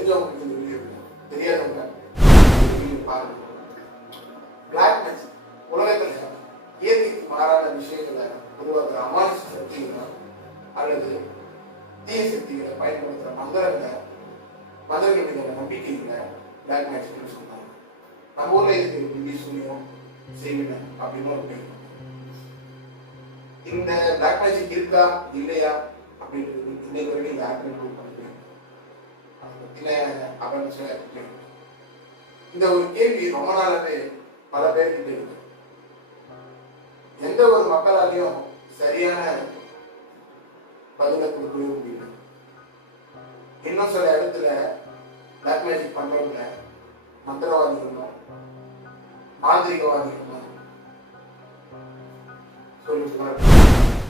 தெரிஞ்சவங்களுக்கு இந்த வீடியோ தெரியாதவங்க பாருங்க. பிளாக் மேஜிக் உலகத்துல இயற்கைக்கு மாறான விஷயங்களை உருவாக்குற அமானுஷ சக்திகளை அல்லது தீய சக்திகளை பயன்படுத்துற மந்திரங்கள் மீதான நம்பிக்கைகளை பிளாக் மேஜிக்னு சொல்றாங்க. நம்ம ஊர்ல இதுக்கு விதி சூரியம் செய்வின அப்படின்னு ஒரு பேர். இந்த பிளாக் மேஜிக் இருக்கா இல்லையா அப்படின்றது இன்னைக்கு வரைக்கும் இந்த ஆக்டிவ் ப்ரூவ் பண்ணுறேன். அதை பற்றின அவேர்னஸ் இருக்கு. இந்த ஒரு கேள்வி ரொம்ப நாளாவே பல பேர்கிட்ட இருக்கு. எந்த ஒரு மக்களாலையும் சரியான பதிலை கொடுக்கவே முடியல. இன்னும் சில இடத்துல பிளாக் மேஜிக் பண்றவங்க மந்திரவாதிகளும் மாந்திரிகவாதிகளும் சொல்லிட்டு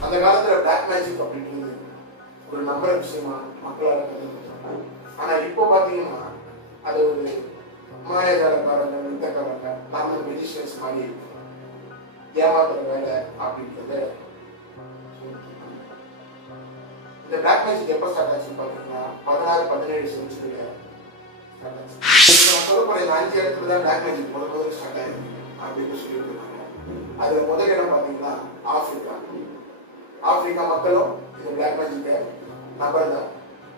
அந்த காலத்துல பிளாக் மேஜிக் அப்படின்றது ஒரு நம்புற விஷயமா மக்களால் கருதுறாங்க. ஆனா இப்போ பாத்தீங்கன்னா அது ஒரு மாயக்காரங்க வித்தக்காரங்க நம்ம மெஜிஷியன்ஸ் மாதிரி ஏமாத்துற வேலை அப்படின்றத. இந்த பிளாக் மேஜிக் எப்ப ஸ்டார்ட் ஆச்சுன்னு பாத்தீங்கன்னா 16-17 செஞ்சுரியில ஸ்டார்ட் ஆச்சு. நான் சொல்ல போற இந்த 5 இடத்துல தான் பிளாக் மேஜிக் முதல் ஸ்டார்ட் ஆயிருக்கு அப்படின்னு சொல்லிட்டு இருக்காங்க. அதுல முதல் இடம் பாத்தீங்கன்னா ஆப்பிரிக்கா மக்களும் இந்த பிளாக் மேஜிக்கை நம்பர்தான்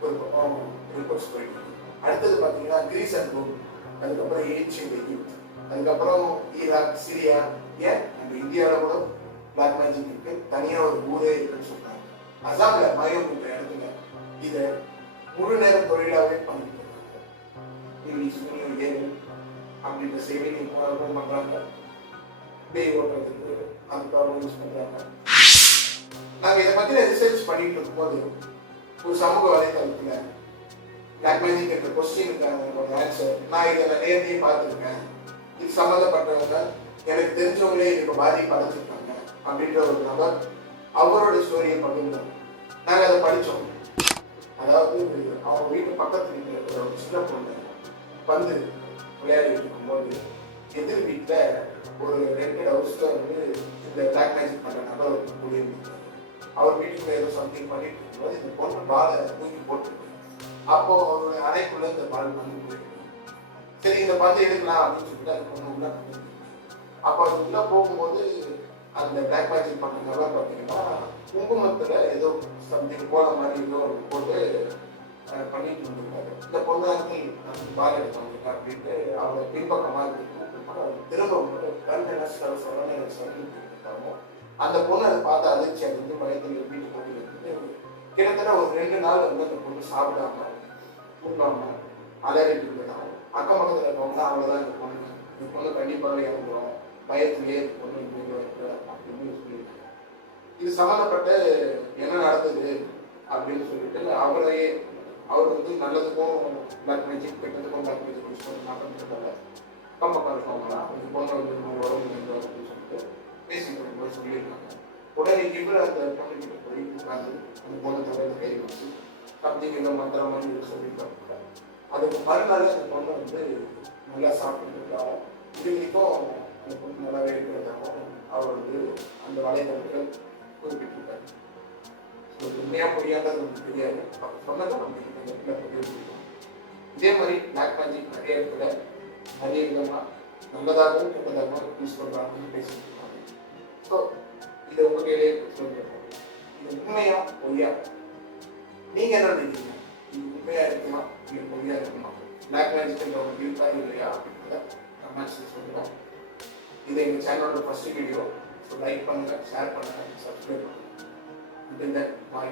ஒரு பக்கம் ரிப்போர்ட்ஸ் போயிட்டு. அடுத்தது பாத்தீங்கன்னா கிரீஸ் அண்ட் ரோம், அதுக்கப்புறம் ஏன்ஷியன்ட் எகிப்த், அதுக்கப்புறம் ஈராக், சிரியா, ஏன் நம்ம இந்தியாவில் கூட பிளாக் மேஜிக் இருக்கு. தனியா ஒரு ஊரே இருக்குன்னு சொல்றாங்க. அசாம்ல மயோன்ற இடத்துல இதை முழு நேர தொழிலாவே பண்ணிட்டு இருக்காங்க. இங்கிலீஷ் அப்படின்ற சேவையை பண்றாங்க. பேய் ஓட்டுறதுக்கு அதுக்காக யூஸ் பண்றாங்க. நாங்க இதை பத்தி ரிசர்ச் பண்ணிட்டு இருக்கும்போது ஒரு சமூக வலைதளத்துல பிளாக் மேஜிக் என்ற கொஸ்டினுக்கான ஆன்சர் நான் இதை நேரத்தையே பார்த்துருக்கேன், இது சம்மந்தப்பட்டவங்க எனக்கு தெரிஞ்சவங்களே இதுக்கு பாதிப்பு அடைஞ்சிருக்காங்க அப்படின்ற ஒரு நபர் அவரோட ஸ்டோரியை பகிர்ந்தாங்க. நாங்கள் அதை படித்தோம். அதாவது அவங்க வீட்டு பக்கத்துல இருக்கிற ஒரு சின்ன பொண்ணு வந்து விளையாடிட்டு இருக்கும்போது எதிர் வீட்டில் ஒரு ரெண்டட் ஹவுஸ்ல வந்து இந்த பிளாக் மேஜிக் பண்ற நபர் குடியிருந்தார். அவர் வீட்டுக்குள்ள ஏதோ சம்திங் பண்ணிட்டு இருக்கும்போது இந்த பொண்ணு பாலை தூக்கி போட்டு அப்போ ஒரு அறைக்குள்ள இந்த பால் வந்து போயிருக்கு. சரி இந்த பந்து எடுக்கலாம் அப்படின்னு சொல்லிட்டு அந்த பொண்ணு உள்ள அப்போ அது உள்ள போகும்போது அந்த பிளாக் மேஜிக் பண்ண நபர் பார்த்தீங்கன்னா குங்குமத்துல ஏதோ சம்திங் போல மாதிரி ஏதோ போட்டு பண்ணிட்டு இருந்திருக்காரு. இந்த பொண்ணு பால் எடுத்து வந்துட்டா அப்படின்ட்டு அவளை பின்பக்கமாக திரும்ப கண்ணெல்லாம் சொல்லிட்டு அந்த பொண்ணு அதை பார்த்து அதிர்ச்சி அடைந்து பயத்தில் வீட்டு போட்டு எடுத்துட்டு கிட்டத்தட்ட ஒரு 2 நாள் வந்து அந்த பொண்ணு சாப்பிடாம தூங்காம அலறிட்டு இருந்ததாம். அக்கம் பக்கத்தில் இருக்கவங்க அவ்வளோதான் இந்த பொண்ணு கண்டிப்பாக இறங்குறோம், பயத்திலேயே இந்த பொண்ணு இருக்கு அப்படின்னு சொல்லியிருக்காங்க. இது சம்மந்தப்பட்ட என்ன நடந்தது அப்படின்னு சொல்லிட்டு அவர் வந்து நல்லதுக்கும் பிளாக் மேஜிக், கெட்டதுக்கும் பிளாக் மேஜிக் நடந்துருக்காங்க. அக்கம் பக்கம் இருக்கவங்களா இந்த பொண்ணு வந்து உடம்பு அப்படின்னு சொல்லிட்டு பேசிட்டு இருக்கும்போது சொல்லியிருக்காங்க. உடனே இவர் அந்த பொண்ணுக்கிட்ட போய் உட்காந்து அந்த பொண்ணு தலையில கை வச்சு சம்திங் ஏதோ மந்திரம் மாதிரி சொல்லியிருக்காங்க. அதுக்கு மறுநாள் அந்த பொண்ணு வந்து நல்லா சாப்பிட்டுருக்காங்க. இது வரைக்கும் அந்த பொண்ணு நல்லாவே இருக்கிறதாகவும் அவர் வந்து அந்த வலைதளத்தில் குறிப்பிட்டிருக்காரு. உண்மையா பொய்யாங்கிறது நமக்கு தெரியாது, சொன்னதை நம்ம இதே மாதிரி பிளாக் மேஜிக் நிறைய இடத்துல நிறைய விதமா நல்லதாகவும் கெட்டதாகவும் யூஸ் பண்றாங்கன்னு பேசிட்டு இருக்காங்க. ஸோ இதை உங்க கையிலே சொல்லிருக்கோம். இது உண்மையா பொய்யா நீங்க என்ன நினைக்கிறீங்க? இது உண்மையா இருக்குமா இல்லை பொய்யா இருக்குமா? பிளாக் மேஜிக் உங்களுக்கு இருக்கா இல்லையா அப்படின்றத கமெண்ட்ஸ்ல சொல்லுவோம். இது எங்க சேனலோட ஃபர்ஸ்ட் வீடியோ. ஸோ லைக் பண்ணுங்க, ஷேர் பண்ணுங்க, சப்ஸ்கிரைப் பண்ணுங்க. Until then, bye.